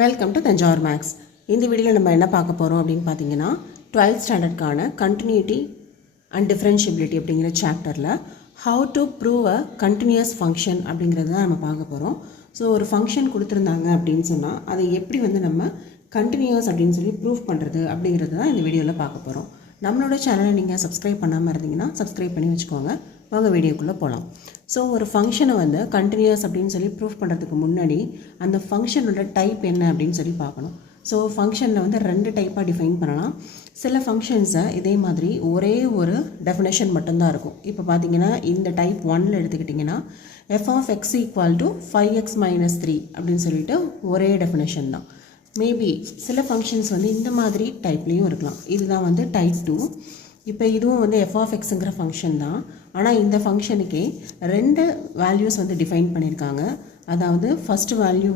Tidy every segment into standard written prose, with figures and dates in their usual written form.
Welcome to Thanjavur maths. இந்த வீடியோவில் நம்ம என்ன பார்க்க போகிறோம் அப்படின்னு பார்த்தீங்கன்னா 12th ஸ்டாண்டர்ட்கான கண்டினியூட்டி அண்ட் டிஃப்ரென்ஷியபிலிட்டி அப்படிங்கிற சாப்டரில் how to prove a continuous function அப்படிங்கிறது தான் நம்ம பார்க்க போகிறோம். ஸோ ஒரு ஃபங்க்ஷன் கொடுத்துருந்தாங்க அப்படின்னு சொன்னால் அதை எப்படி நம்ம கண்டினியூஸ் அப்படின்னு சொல்லி ப்ரூவ் பண்ணுறது அப்படிங்கிறது தான் இந்த வீடியோவில் பார்க்க போகிறோம். நம்மளோட சேனலை நீங்கள் சப்ஸ்கிரைப் பண்ணாமல் இருந்தீங்கன்னா சப்ஸ்கிரைப் பண்ணி வச்சுக்கோங்க. வாங்க வீடியோக்குள்ளே போகலாம். ஸோ ஒரு ஃபங்க்ஷனை கண்டினியூஸ் அப்படின்னு சொல்லி ப்ரூவ் பண்ணுறதுக்கு முன்னாடி அந்த ஃபங்க்ஷனோட டைப் என்ன அப்படின்னு சொல்லி பார்க்கணும். ஸோ ஃபங்க்ஷனில் 2 டைப்பாக டிஃபைன் பண்ணலாம். சில ஃபங்க்ஷன்ஸை இதே மாதிரி ஒரே ஒரு டெஃபினேஷன் மட்டும்தான் இருக்கும். இப்போ பார்த்தீங்கன்னா இந்த டைப் 1ல் எடுத்துக்கிட்டிங்கன்னா f of x equal to 5x minus 3 அப்படின்னு சொல்லிட்டு ஒரே டெஃபினேஷன் தான். மேபி சில ஃபங்க்ஷன்ஸ் இந்த மாதிரி டைப்லேயும் இருக்கலாம். இதுதான் டைப் 2. இப்போ இதுவும் f of xங்கிற ஃபங்க்ஷன் தான். ஆனால் இந்த ஃபங்க்ஷனுக்கே 2 வேல்யூஸ் டிஃபைன் பண்ணியிருக்காங்க. அதாவது first value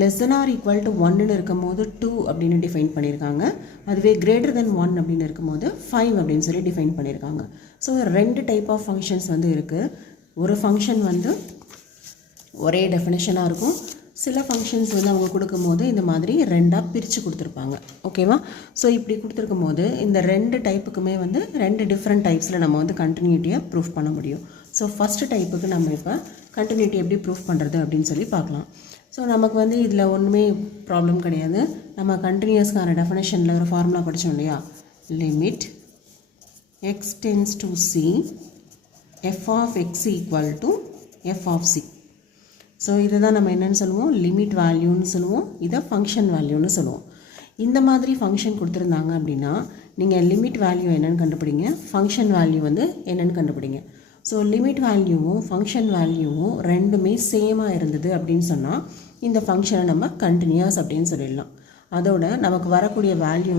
less than or equal to 1ன்னு இருக்கும் போது 2 அப்படின்னு டிஃபைன் பண்ணியிருக்காங்க. அதுவே கிரேட்டர் தென் 1 அப்படின்னு இருக்கும்போது 5 அப்படின்னு சொல்லி டிஃபைன் பண்ணியிருக்காங்க. ஸோ 2 டைப் ஆஃப் ஃபங்க்ஷன்ஸ் இருக்குது. ஒரு ஃபங்க்ஷன் ஒரே டெஃபினேஷனாக இருக்கும். சில ஃபங்க்ஷன்ஸ் அவங்க கொடுக்கும்போது இந்த மாதிரி 2ஆக பிரித்து கொடுத்துருப்பாங்க. ஓகேவா? ஸோ இப்படி கொடுத்துருக்கும் போது இந்த 2 டைப்புக்குமே 2 டிஃப்ரெண்ட் டைப்ஸில் நம்ம கண்டினியூட்டியை ப்ரூஃப் பண்ண முடியும். ஸோ ஃபஸ்ட்டு டைப்புக்கு நம்ம இப்போ கண்டினியூட்டி எப்படி ப்ரூஃப் பண்ணுறது அப்படின்னு சொல்லி பார்க்கலாம். ஸோ நமக்கு இதில் ஒன்றுமே ப்ராப்ளம் கிடையாது. நம்ம கண்டினியூஸ்க்கான டெஃபினேஷனில் ஒரு ஃபார்முலா படித்தோம் இல்லையா? Limit x tends to c f of x equal to f of c. So இதை தான் நம்ம என்னென்னு சொல்லுவோம்? லிமிட் வேல்யூன்னு சொல்லுவோம். இதை ஃபங்க்ஷன் வேல்யூன்னு சொல்லுவோம். இந்த மாதிரி ஃபங்க்ஷன் கொடுத்துருந்தாங்க அப்படின்னா நீங்கள் லிமிட் வேல்யூ என்னென்னு கண்டுபிடிங்க, ஃபங்க்ஷன் வேல்யூ என்னென்னு கண்டுபிடிங்க. ஸோ லிமிட் வேல்யூவும் ஃபங்க்ஷன் வேல்யூவும் ரெண்டுமே சேமாக இருந்தது அப்படின்னு சொன்னால் இந்த ஃபங்க்ஷனை நம்ம கண்டினியூஸ் அப்படின்னு சொல்லிடலாம். அதோட நமக்கு வரக்கூடிய வேல்யூ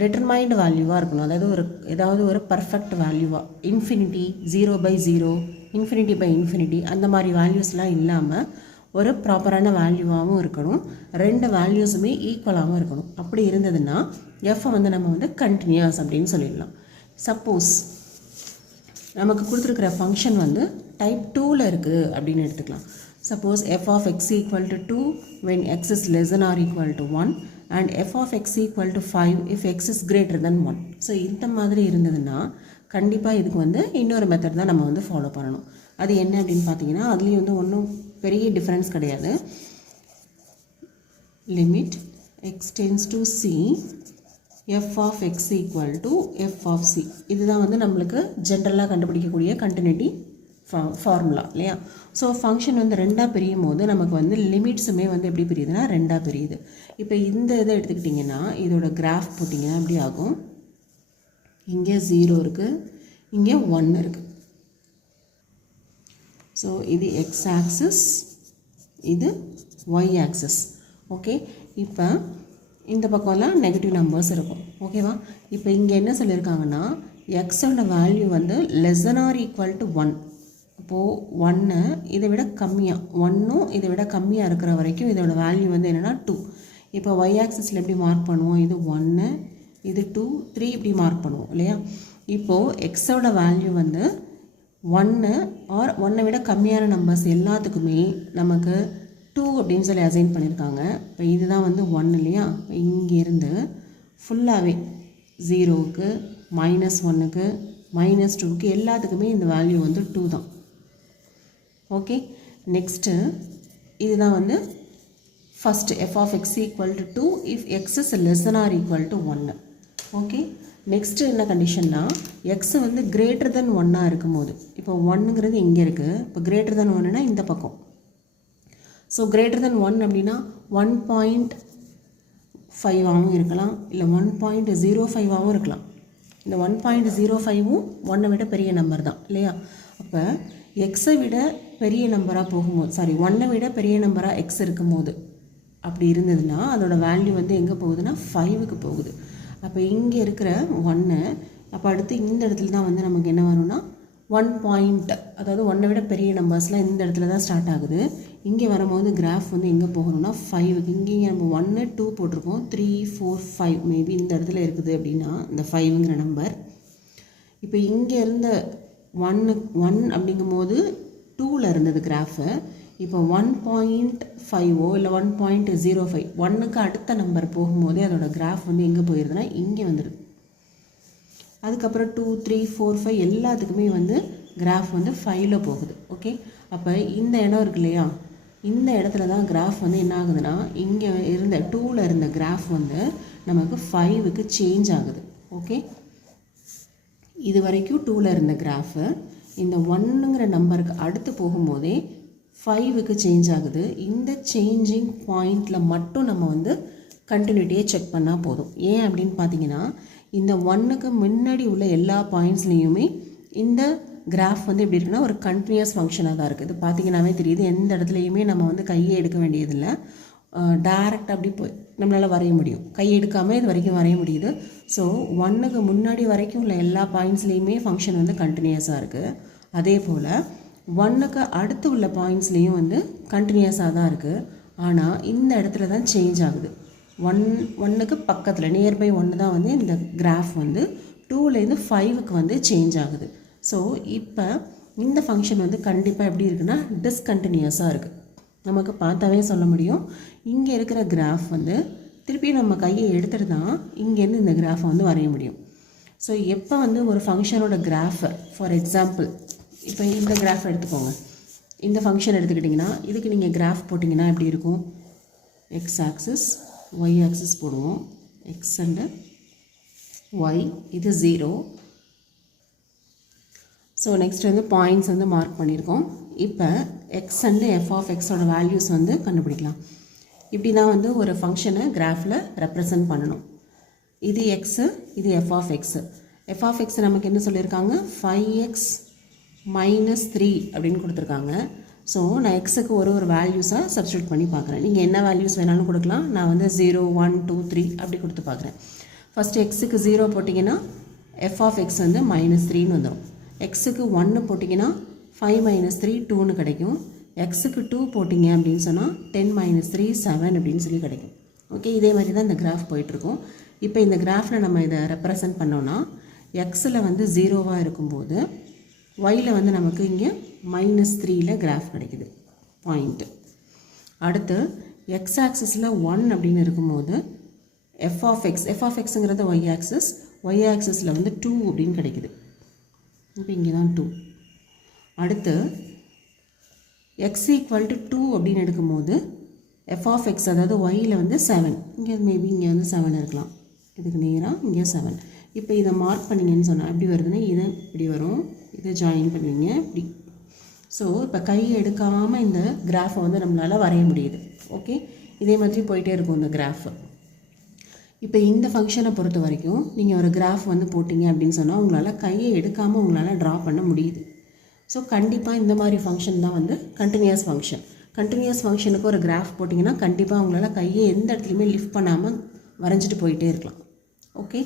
டிட்டர்மைன்டு வேல்யூவாக இருக்கணும். அதாவது ஏதாவது ஒரு பர்ஃபெக்ட் வேல்யூவாக, இன்ஃபினிட்டி, 0/0, இன்ஃபினிட்டி பை இன்ஃபினிட்டி அந்த மாதிரி வேல்யூஸ்லாம் இல்லாமல் ஒரு ப்ராப்பரான வேல்யூவாகவும் இருக்கணும். 2 வேல்யூஸுமே ஈக்குவலாகவும் இருக்கணும். அப்படி இருந்ததுன்னா எஃப்பை நம்ம கண்டினியூஸ் அப்படின்னு சொல்லிடலாம். சப்போஸ் நமக்கு கொடுத்துருக்கிற ஃபங்க்ஷன் டைப் 2ல் இருக்குது அப்படின்னு எடுத்துக்கலாம். Suppose f of x equal to 2 when x is less than or equal to 1 and f of x equal to 5 if x is greater than 1. So இந்த மாதிரி இருந்ததுன்னா கண்டிப்பாக இதுக்கு இன்னொரு மெத்தட் தான் நம்ம ஃபாலோ பண்ணணும். அது என்ன அப்படின்னு பார்த்தீங்கன்னா அதுலேயும் ஒன்றும் பெரிய டிஃப்ரென்ஸ் கிடையாது. Limit x tends to c f of x equal to f of c. இதுதான் நம்மளுக்கு ஜென்ரலாக கண்டுபிடிக்கக்கூடிய கண்டினியூட்டி ஃபார்முலா இல்லையா? ஸோ ஃபங்க்ஷன் 2ஆக பிரியும் போது நமக்கு லிமிட்ஸுமே எப்படி பிரியுதுன்னா 2ஆக பிரியுது. இப்போ இந்த இதை எடுத்துக்கிட்டிங்கன்னா இதோட கிராஃப் போட்டிங்கன்னா எப்படி ஆகும்? இங்கே 0 இருக்குது, இங்கே 1 இருக்குது. ஸோ இது எக்ஸ் ஆக்சிஸ், இது ஒய் ஆக்சிஸ். ஓகே, இப்போ இந்த பக்கம்லாம் நெகட்டிவ் நம்பர்ஸ் இருக்கும். ஓகேவா? இப்போ இங்கே என்ன சொல்லியிருக்காங்கன்னா எக்ஸோட value less than or equal to 1. அப்போது 1 இதை விட கம்மியாக, 1ம் இதை விட கம்மியாக இருக்கிற வரைக்கும் இதோட வேல்யூ என்னென்னா 2. இப்போ ஒய் ஆக்சிஸில் எப்படி மார்க் பண்ணுவோம்? இது 1, இது 2, 3 இப்படி மார்க் பண்ணுவோம் இல்லையா? இப்போது எக்ஸோட வேல்யூ 1 ஆர் 1 விட கம்மியான நம்பர்ஸ் எல்லாத்துக்குமே நமக்கு 2 அப்படின்னு சொல்லி அசைன் பண்ணியிருக்காங்க. இப்போ இதுதான் 1 இல்லையா? இங்கேருந்து ஃபுல்லாகவே 0க்கு, -1க்கு, -2க்கு எல்லாத்துக்குமே இந்த வேல்யூ 2 தான். ஓகே, நெக்ஸ்ட்டு இதுதான் first f of x equal to 2 if x is less than or equal to 1. Okay, next என்ன கண்டிஷன்னா எக்ஸ் கிரேட்டர் தென் 1ஆக இருக்கும்போது, இப்போ 1ங்கிறது இங்கே இருக்குது, இப்போ கிரேட்டர் தென் 1னா இந்த பக்கம். ஸோ கிரேட்டர் தென் 1 அப்படின்னா 1.5ஆகவும் இருக்கலாம், இல்லை 1.05ஆகவும் இருக்கலாம். இந்த 1.05ம் 1 விட பெரிய நம்பர் தான் இல்லையா? அப்போ எக்ஸை விட பெரிய நம்பராக போகும்போது, 1 விட பெரிய நம்பராக எக்ஸ் இருக்கும்போது அப்படி இருந்ததுன்னா அதோட வேல்யூ எங்கே போகுதுன்னா 5க்கு போகுது. அப்போ இங்கே இருக்கிற 1, அப்போ அடுத்து இந்த இடத்துல தான் நமக்கு என்ன வரும்னா 1 அதாவது 1 விட பெரிய நம்பர்ஸ்லாம் இந்த இடத்துல தான் ஸ்டார்ட் ஆகுது. இங்கே வரும்போது கிராஃப் எங்கே போகணும்னா 5க்கு. இங்கே நம்ம 1, 2 போட்டிருக்கோம், 3, 4, 5 மேபி இந்த இடத்துல இருக்குது அப்படின்னா இந்த 5ங்கிற நம்பர். இப்போ இங்கே இருந்த 1 அப்படிங்கும்போது 2ல் இருந்தது கிராஃபு, இப்போ 1.5 இல்லை 1.05 ஒன்றுக்கு அடுத்த நம்பர் போகும்போதே அதோட கிராஃப் வந்து எங்கே போயிடுதுன்னா இங்கே வந்துடுது. அதுக்கப்புறம் 2, 3, 4, 5 எல்லாத்துக்குமே வந்து கிராஃப் வந்து 5ல் போகுது. ஓகே, அப்போ இந்த இடம் இருக்கு இல்லையா, இந்த இடத்துல தான் கிராஃப் வந்து என்ன ஆகுதுன்னா இங்கே இருந்த 2ல் இருந்த கிராஃப் வந்து நமக்கு 5க்கு சேஞ்ச் ஆகுது. ஓகே, இது வரைக்கும் 2ல் இருந்த கிராஃபு இந்த 1ங்கிற நம்பருக்கு அடுத்து போகும்போதே 5க்கு சேஞ்ச் ஆகுது. இந்த சேஞ்சிங் பாயிண்டில் மட்டும் நம்ம வந்து கண்டினியூட்டியை செக் பண்ணால் போதும். ஏன் அப்படின்னு பார்த்தீங்கன்னா இந்த 1க்கு முன்னாடி உள்ள எல்லா பாயிண்ட்ஸ்லேயுமே இந்த கிராஃப் வந்து எப்படி இருக்குன்னா ஒரு கண்டினியூஸ் ஃபங்க்ஷனாக தான் இருக்குது. இது பார்த்தீங்கன்னாவே தெரியுது, எந்த இடத்துலையுமே நம்ம வந்து கையை எடுக்க வேண்டியதில்லை, டைரெக்டாக அப்படி போய் நம்மளால் வரைய முடியும். கை எடுக்காமல் இது வரைக்கும் வரைய முடியுது. ஸோ 1க்கு முன்னாடி வரைக்கும் உள்ள எல்லா பாயிண்ட்ஸ்லேயுமே ஃபங்க்ஷன் வந்து கண்டினியூஸாக இருக்குது. அதே போல் 1க்கு அடுத்து உள்ள பாயிண்ட்ஸ்லேயும் வந்து கண்டினியூஸாக தான் இருக்குது. ஆனால் இந்த இடத்துல தான் சேஞ்ச் ஆகுது. 1க்கு பக்கத்தில் நியர்பை 1 தான் வந்து இந்த கிராஃப் வந்து 2லேருந்து 5க்கு வந்து சேஞ்ச் ஆகுது. ஸோ இப்போ இந்த ஃபங்க்ஷன் வந்து கண்டிப்பாக எப்படி இருக்குன்னா டிஸ்கண்டினியூஸாக இருக்குது. நமக்கு பார்த்தாவே சொல்ல முடியும். இங்கே இருக்கிற கிராஃப் வந்து திருப்பி நம்ம கையை எடுத்துகிட்டு தான் இங்கேருந்து இந்த கிராஃபை வந்து வரைய முடியும். ஸோ எப்போ வந்து ஒரு ஃபங்க்ஷனோட கிராஃபை, ஃபார் எக்ஸாம்பிள் இப்போ இந்த கிராஃப் எடுத்துக்கோங்க, இந்த ஃபங்க்ஷன் எடுத்துக்கிட்டிங்கன்னா இதுக்கு நீங்கள் கிராஃப் போட்டிங்கன்னா எப்படி இருக்கும், எக்ஸ் ஆக்சிஸ் ஒய் ஆக்சிஸ் போடுவோம், எக்ஸ் அண்டு ஒய், இது 0. ஸோ நெக்ஸ்ட் வந்து பாயிண்ட்ஸ் வந்து மார்க் பண்ணியிருக்கோம். இப்போ எக்ஸ் அண்டு எஃப் ஆஃப் எக்ஸோட வேல்யூஸ் வந்து கண்டுபிடிக்கலாம். இப்படி தான் வந்து ஒரு ஃபங்க்ஷனை கிராஃபில் ரெப்ரசன்ட் பண்ணணும். இது எக்ஸு, இது F of X. F of X நமக்கு என்ன சொல்லியிருக்காங்க, 5x - 3 அப்படின்னு கொடுத்துருக்காங்க. ஸோ நான் எக்ஸுக்கு ஒரு வேல்யூஸாக சப்ஸ்டியூட் பண்ணி பார்க்குறேன். நீங்கள் என்ன வேல்யூஸ் வேணாலும் கொடுக்கலாம். நான் வந்து 0, 1, 2, 3 அப்படி கொடுத்து பார்க்குறேன். ஃபஸ்ட்டு எக்ஸுக்கு 0 போட்டிங்கன்னா எஃப் ஆஃப் எக்ஸ் வந்து -3ன்னு வந்துடும். எக்ஸுக்கு 1 போட்டிங்கன்னா 5 - 3 2ன்னு கிடைக்கும். எக்ஸுக்கு 2 போட்டிங்க அப்படின்னு சொன்னால் 10 - 3 7 அப்படின்னு சொல்லி கிடைக்கும். ஓகே, இதே மாதிரி தான் இந்த கிராஃப் போயிட்டுருக்கும். இப்போ இந்த கிராஃபில் நம்ம இதை ரெப்ரசன்ட் பண்ணோன்னா எக்ஸில் வந்து 0வாக இருக்கும்போது ஒயில் வந்து நமக்கு இங்கே -3ல் கிராஃப் கிடைக்குது பாயிண்ட்டு. அடுத்து எக்ஸ் ஆக்சிஸில் 1 அப்படின்னு இருக்கும்போது எஃப் ஆஃப் எக்ஸுங்கிறது ஒய் ஆக்சிஸில் வந்து 2 அப்படின்னு கிடைக்குது. இப்போ இங்கே தான் 2. அடுத்து x = 2 அப்படின்னு எடுக்கும்போது எஃப் ஆஃப் எக்ஸ் அதாவது ஒயில் வந்து 7, இங்கே மேபி இங்கே வந்து 7 இருக்கலாம், இதுக்கு நேராக இங்கே 7. இப்போ இதை மார்க் பண்ணிங்கன்னு சொன்னால் எப்படி வருதுன்னா இதை இப்படி வரும், இதை ஜாயின் பண்ணுவீங்க இப்படி. ஸோ இப்போ கையை எடுக்காமல் இந்த கிராஃபை வந்து நம்மளால் வரைய முடியுது. ஓகே, இதே மாதிரி போயிட்டே இருக்கும் இந்த கிராஃபு. இப்போ இந்த ஃபங்க்ஷனை பொறுத்த வரைக்கும் நீங்கள் ஒரு கிராஃப் வந்து போட்டிங்க அப்படின்னு சொன்னால் உங்களால் கையை எடுக்காமல் உங்களால் ட்ரா பண்ண முடியுது. ஸோ கண்டிப்பாக இந்த மாதிரி ஃபங்க்ஷன் தான் வந்து கண்டினியூஸ் ஃபங்க்ஷன். கண்டினியூஸ் ஃபங்க்ஷனுக்கு ஒரு கிராஃப் போட்டிங்கன்னா கண்டிப்பாக உங்களால் கையை எந்த இடத்துலையுமே லிஃப்ட் பண்ணாமல் வரைஞ்சிட்டு போயிட்டே இருக்கலாம். ஓகே,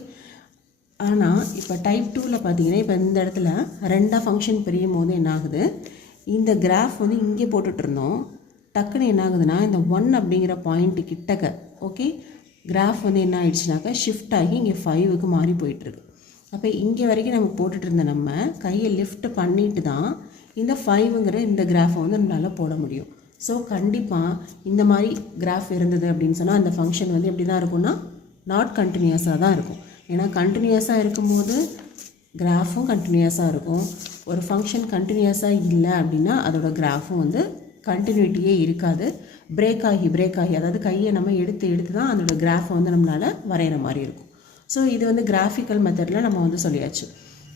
ஆனால் இப்போ டைப் 2ல் பார்த்தீங்கன்னா இப்போ இந்த இடத்துல 2 ஃபங்க்ஷன் பிரியும் போது என்ன ஆகுது, இந்த கிராஃப் வந்து இங்கே போட்டுட்ருந்தோம், டக்குன்னு என்ன ஆகுதுன்னா இந்த 1 அப்படிங்கிற பாயிண்ட்டு கிட்டக்க ஓகே கிராஃப் வந்து என்ன ஆயிடுச்சுனாக்கா ஷிஃப்ட் ஆகி இங்கே 5க்கு மாறி போயிட்டுருக்கு. அப்போ இங்கே வரைக்கும் நம்ம போட்டுட்டு இருந்த நம்ம கையை லிஃப்ட் பண்ணிட்டு தான் இந்த 5ங்கிற இந்த கிராஃபை வந்து நம்மளால் போட முடியும். ஸோ கண்டிப்பாக இந்த மாதிரி கிராஃப் இருந்தது அப்படின்னு சொன்னால் அந்த ஃபங்க்ஷன் வந்து எப்படி தான் இருக்கும்னா நாட் கண்டினியூஸாக தான் இருக்கும். ஏன்னா கண்டினியூஸாக இருக்கும்போது கிராஃபும் கண்டினியூஸாக இருக்கும். ஒரு ஃபங்க்ஷன் கண்டினியூஸாக இல்லை அப்படின்னா அதோட கிராஃபும் வந்து கண்டினியூட்டியே இருக்காது, பிரேக் ஆகி அதாவது கையை நம்ம எடுத்து தான் அதோட கிராஃபை வந்து நம்மளால் வரைகிற மாதிரி இருக்கும். ஸோ இது வந்து கிராஃபிக்கல் மெத்தடில் நம்ம வந்து சொல்லியாச்சு.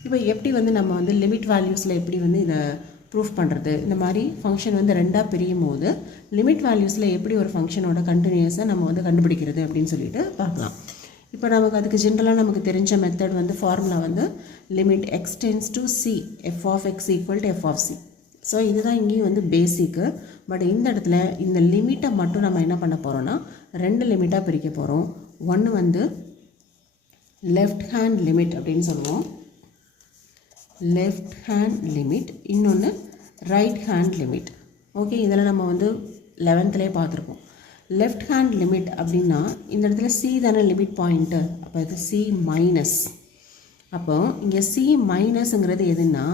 இப்போ எப்படி வந்து நம்ம வந்து லிமிட் வேல்யூஸில் எப்படி வந்து இதை ப்ரூஃப் பண்ணுறது, இந்த மாதிரி ஃபங்க்ஷன் வந்து 2ஆக பிரியும் போது லிமிட் வேல்யூஸில் எப்படி ஒரு ஃபங்க்ஷனோட கண்டினியூஸை நம்ம வந்து கண்டுபிடிக்கிறது அப்படின்னு சொல்லிட்டு பார்க்கலாம். இப்போ நமக்கு அதுக்கு ஜென்ரலாக நமக்கு தெரிஞ்ச மெத்தட் வந்து ஃபார்முலா வந்து limit x → c f of x = f of c. So இதுதான் இங்கேயும் வந்து பேசிக்கு. பட் இந்த இடத்துல இந்த லிமிட்டை மட்டும் நம்ம என்ன பண்ண போகிறோன்னா 2 லிமிட்டாக பிரிக்க போகிறோம். ஒன்று வந்து லெஃப்ட் ஹேண்ட் லிமிட் அப்படின்னு சொல்லுவோம், லெஃப்ட் ஹேண்ட் லிமிட், இன்னொன்று ரைட் ஹேண்ட் லிமிட். ஓகே, இதெல்லாம் நம்ம வந்து 11th பார்த்துருக்கோம். லெஃப்ட் ஹேண்ட் லிமிட் அப்படின்னா இந்த இடத்துல சி தானே லிமிட் பாயிண்ட்டு, அப்போ இது c-. அப்போ இங்கே c- எதுன்னா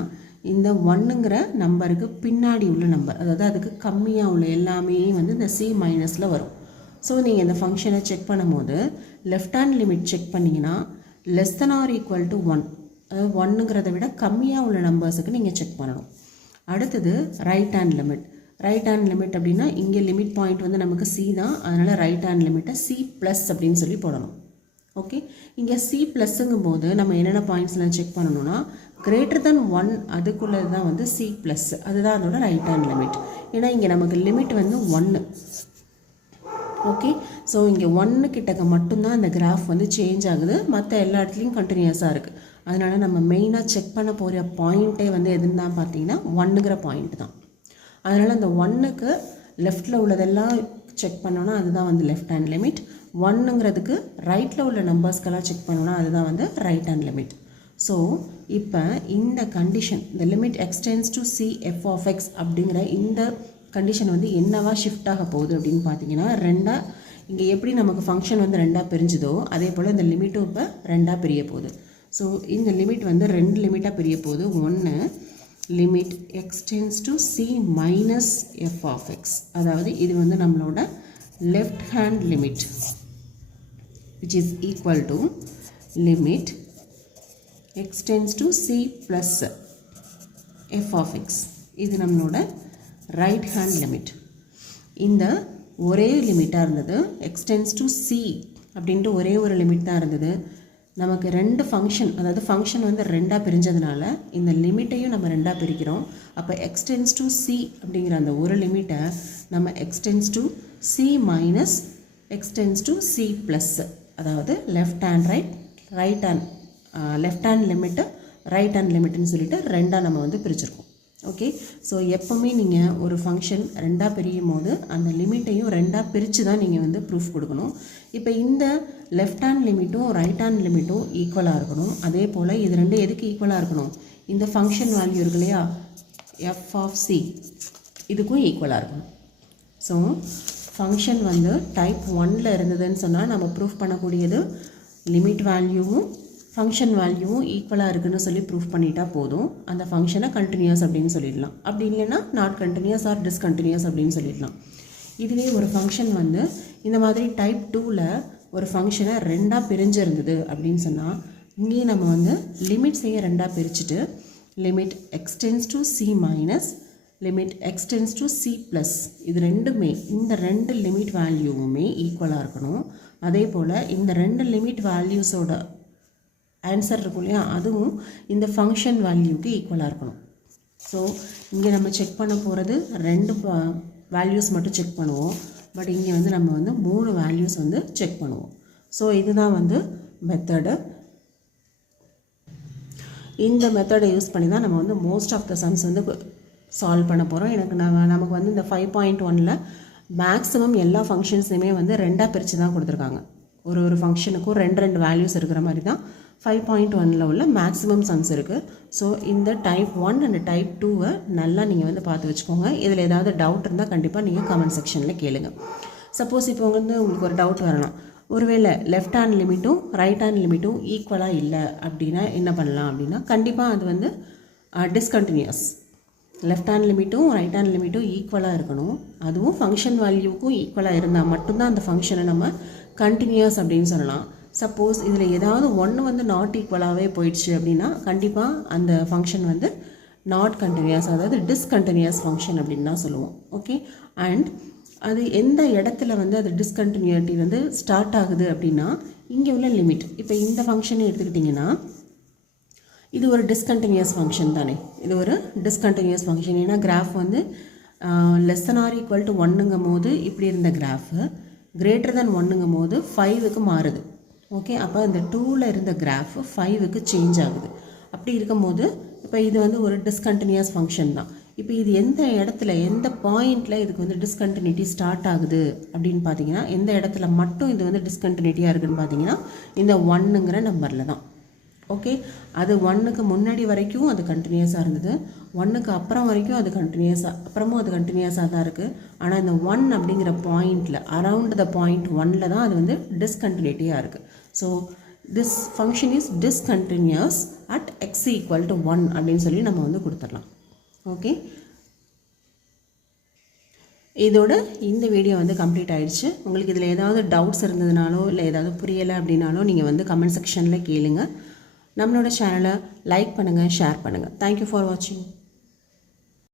இந்த 1ங்கிற நம்பருக்கு பின்னாடி உள்ள நம்பர், அதாவது அதுக்கு கம்மியாக உள்ள எல்லாமே வந்து இந்த சி மைனஸில் வரும். ஸோ நீங்கள் இந்த ஃபங்க்ஷனை செக் பண்ணும்போது லெஃப்ட் ஹேண்ட் லிமிட் செக் பண்ணிங்கன்னா less than or equal to 1, அதாவது 1ங்கிறத விட கம்மியாக உள்ள நம்பர்ஸுக்கு நீங்கள் செக் பண்ணணும். அடுத்தது right hand limit. Right hand limit அப்படின்னா இங்கே லிமிட் பாயிண்ட் வந்து நமக்கு சி தான், அதனால் ரைட் ஹேண்ட் லிமிட்டை சி ப்ளஸ் அப்படின்னு சொல்லி போடணும். ஓகே, இங்கே சி ப்ளஸ்ஸுங்கும் போது நம்ம என்னென்ன பாயிண்ட்ஸ்லாம் செக் பண்ணணும்னா கிரேட்டர் தென் 1 அதுக்குள்ளே தான் வந்து சி ப்ளஸ், அதுதான் அதோட ரைட் ஹேண்ட் லிமிட். ஏன்னா இங்கே நமக்கு லிமிட் வந்து 1. ஓகே, ஸோ இங்கே 1 கிட்டக்க மட்டும்தான் இந்த கிராஃப் வந்து சேஞ்ச் ஆகுது, மற்ற எல்லா இடத்துலையும் கண்டினியூஸாக இருக்குது. அதனால் நம்ம மெயினாக செக் பண்ண போகிற பாயிண்ட்டே வந்து எதுன்னு தான் பார்த்தீங்கன்னா 1ங்கிற பாயிண்ட் தான். அதனால் அந்த 1க்கு லெஃப்டில் உள்ளதெல்லாம் செக் பண்ணோன்னா அதுதான் வந்து லெஃப்ட் ஹேண்ட் லிமிட். 1ங்கிறதுக்கு ரைட்டில் உள்ள நம்பர்ஸ்க்கெல்லாம் செக் பண்ணோன்னா அதுதான் வந்து ரைட் ஹேண்ட் லிமிட். ஸோ இப்போ இந்த கண்டிஷன் இந்த limit X tends to C F of X அப்படிங்கிற இந்த கண்டிஷன் வந்து என்னவா ஷிஃப்ட் ஆக போகுது அப்படின்னு பார்த்தீங்கன்னா ரெண்டாக, இங்கே எப்படி நமக்கு ஃபங்க்ஷன் வந்து ரெண்டாக பிரிஞ்சுதோ அதே போல் இந்த லிமிட்டும் இப்போ ரெண்டாக பிரிய போகுது. ஸோ இந்த லிமிட் வந்து 2 லிமிட்டாக பிரிய போகுது. ஒன்று limit X tends to C minus F of X, அதாவது இது வந்து நம்மளோட left hand limit which is equal to limit X tends to C plus F of X, இது நம்மளோட ரைட் ஹேண்ட் லிமிட். இந்த ஒரே லிமிட்டாக இருந்தது, எக்ஸ்டென்ஸ் டு சி அப்படின்ட்டு ஒரே ஒரு லிமிட் தான் இருந்தது. நமக்கு 2 ஃபங்க்ஷன், அதாவது ஃபங்க்ஷன் வந்து ரெண்டாக பிரிஞ்சதுனால இந்த லிமிட்டையும் நம்ம ரெண்டாக பிரிக்கிறோம். அப்போ எக்ஸ்டென்ஸ் டு சி அப்படிங்கிற அந்த ஒரு லிமிட்டை நம்ம x tends to C minus x tends to C plus, அதாவது left hand right hand left hand limit right hand லிமிட்டுன்னு சொல்லிட்டு ரெண்டாக நம்ம வந்து பிரிச்சிருக்கோம். ஓகே, ஸோ எப்போவுமே நீங்கள் ஒரு ஃபங்க்ஷன் ரெண்டாக பிரியும் போது அந்த லிமிட்டையும் ரெண்டாக பிரித்து தான் நீங்கள் வந்து ப்ரூஃப் கொடுக்கணும். இப்போ இந்த லெஃப்ட் ஹேண்ட் லிமிட்டும் ரைட் ஹேண்ட் லிமிட்டும் ஈக்குவலாக இருக்கணும். அதே போல் இது ரெண்டும் எதுக்கு ஈக்குவலாக இருக்கணும், இந்த ஃபங்க்ஷன் வேல்யூ இருக்கு இல்லையா எஃப் ஆஃப் சி, இதுக்கும் ஈக்குவலாக இருக்கணும். ஸோ ஃபங்க்ஷன் வந்து டைப் 1ல் இருந்ததுன்னு சொன்னால் நம்ம ப்ரூஃப் பண்ணக்கூடியது லிமிட் வேல்யூவும் ஃபங்க்ஷன் வேல்யூவும் ஈக்குவலாக இருக்குன்னு சொல்லி ப்ரூஃப் பண்ணிட்டா போதும். அந்த ஃபங்க்ஷனை கண்டினியூஸ் அப்படின்னு சொல்லிடலாம். அப்படி இல்லைன்னா நாட் கண்டினியூஸ் ஆர் டிஸ்கண்டினியூஸ் அப்படின்னு சொல்லிடலாம். இதுவே ஒரு ஃபங்க்ஷன் வந்து இந்த மாதிரி டைப் 2ல் ஒரு ஃபங்க்ஷனை ரெண்டாக பிரிஞ்சிருந்தது அப்படின்னு சொன்னால் இங்கேயும் நம்ம வந்து லிமிட்ஸையும் ரெண்டாக பிரிச்சுட்டு limit X tends to C minus limit X tends to C plus, இது ரெண்டுமே இந்த 2 லிமிட் வேல்யூவுமே ஈக்குவலாக இருக்கணும். அதே போல் இந்த 2 லிமிட் வேல்யூஸோட ஆன்சர் இருக்கும் இல்லையா, அதுவும் இந்த ஃபங்க்ஷன் வேல்யூக்கு ஈக்குவலாக இருக்கணும். ஸோ இங்கே நம்ம செக் பண்ண போகிறது 2 வேல்யூஸ் மட்டும் செக் பண்ணுவோம். பட் இங்கே வந்து நம்ம வந்து 3 வேல்யூஸ் வந்து செக் பண்ணுவோம். ஸோ இதுதான் வந்து மெத்தடு. இந்த மெத்தடை யூஸ் பண்ணி தான் நம்ம வந்து மோஸ்ட் ஆஃப் த சம்ஸ் வந்து சால்வ் பண்ண போகிறோம். நமக்கு வந்து இந்த 5.1ல் மேக்ஸிமம் எல்லா ஃபங்க்ஷன்ஸுமே வந்து ரெண்டாக பிரித்து தான் கொடுத்துருக்காங்க. ஒரு ஃபங்க்ஷனுக்கும் 2 வேல்யூஸ் இருக்கிற மாதிரி தான் 5.1ல் உள்ள மேக்ஸிமம் சம்ஸ் இருக்குது. ஸோ இந்த டைப் 1 அண்ட் டைப் 2வை நல்லா நீங்கள் வந்து பார்த்து வச்சுக்கோங்க. இதில் ஏதாவது டவுட் இருந்தால் கண்டிப்பாக நீங்கள் கமெண்ட் செக்ஷனில் கேளுங்க. சப்போஸ் இப்போ வந்து உங்களுக்கு ஒரு டவுட் வரலாம், ஒருவேளை லெஃப்ட் ஹேண்ட் லிமிட்டும் ரைட் ஹேண்ட் லிமிட்டும் ஈக்குவலாக இல்லை அப்படின்னா என்ன பண்ணலாம் அப்படின்னா கண்டிப்பாக அது வந்து டிஸ்கண்டினியூஸ். லெஃப்ட் ஹேண்ட் லிமிட்டும் ரைட் ஹேண்ட் லிமிட்டும் ஈக்குவலாக இருக்கணும். அதுவும் ஃபங்க்ஷன் வேல்யூவுக்கும் ஈக்குவலாக இருந்தால் மட்டும்தான் அந்த ஃபங்க்ஷனை நம்ம கண்டினியூஸ் அப்படின்னு சொல்லலாம். சப்போஸ் இதில் ஏதாவது ஒன்று வந்து நாட் ஈக்குவலாகவே போயிடுச்சு அப்படின்னா கண்டிப்பாக அந்த ஃபங்க்ஷன் வந்து நாட் கண்டினியூஸ், அதாவது டிஸ்கண்டினியூஸ் ஃபங்க்ஷன் அப்படின்னு தான் சொல்லுவோம். ஓகே, அண்ட் அது எந்த இடத்துல வந்து அது டிஸ்கண்டினியூட்டி வந்து ஸ்டார்ட் ஆகுது அப்படின்னா இங்கே உள்ள லிமிட். இப்போ இந்த ஃபங்க்ஷனை எடுத்துக்கிட்டிங்கன்னா இது ஒரு டிஸ்கண்டினியூஸ் ஃபங்க்ஷன் தானே, இது ஒரு டிஸ்கண்டினியூஸ் ஃபங்க்ஷன். ஏன்னா கிராஃப் வந்து less than or equal to 1ங்கும் போது இப்படி இருந்த கிராஃபு கிரேட்டர் தென் 1ங்கும் போது 5க்கு மாறுது. ஓகே, அப்போ இந்த 2ல் இருந்த கிராஃப் 5க்கு சேஞ்ச் ஆகுது. அப்படி இருக்கும்போது இப்போ இது வந்து ஒரு டிஸ்கண்டினியூஸ் ஃபங்க்ஷன் தான். இப்போ இது எந்த இடத்துல எந்த பாயிண்டில் இதுக்கு வந்து டிஸ்கண்டினியூட்டி ஸ்டார்ட் ஆகுது அப்படின்னு பார்த்தீங்கன்னா எந்த இடத்துல மட்டும் இது வந்து டிஸ்கண்டினியூட்டியாக இருக்குதுன்னு பார்த்தீங்கன்னா இந்த 1ங்கிற நம்பரில் தான். ஓகே, அது 1க்கு முன்னாடி வரைக்கும் அது கண்டினியூஸாக இருந்தது, 1க்கு அப்புறம் வரைக்கும் அது அப்புறமும் அது கண்டினியூஸாக தான் இருக்குது. ஆனால் இந்த 1 அப்படிங்கிற பாயிண்டில் அரவுண்ட் த பாயிண்ட் 1ல் தான் அது வந்து டிஸ்கண்டினியூட்டியாக இருக்குது. So this function is discontinues at X equal to 1 அப்படின்னு சொல்லி நம்ம வந்து கொடுத்துடலாம். ஓகே, இதோட இந்த வீடியோ வந்து கம்ப்ளீட் ஆகிடுச்சு. உங்களுக்கு இதில் ஏதாவது டவுட்ஸ் இருந்ததுனாலோ இல்லை ஏதாவது புரியலை அப்படின்னாலோ நீங்கள் வந்து கமெண்ட் செக்ஷனில் கேளுங்க. நம்மளோட சேனலை லைக் பண்ணுங்கள், ஷேர் பண்ணுங்கள். தேங்க்யூ ஃபார் வாட்சிங்.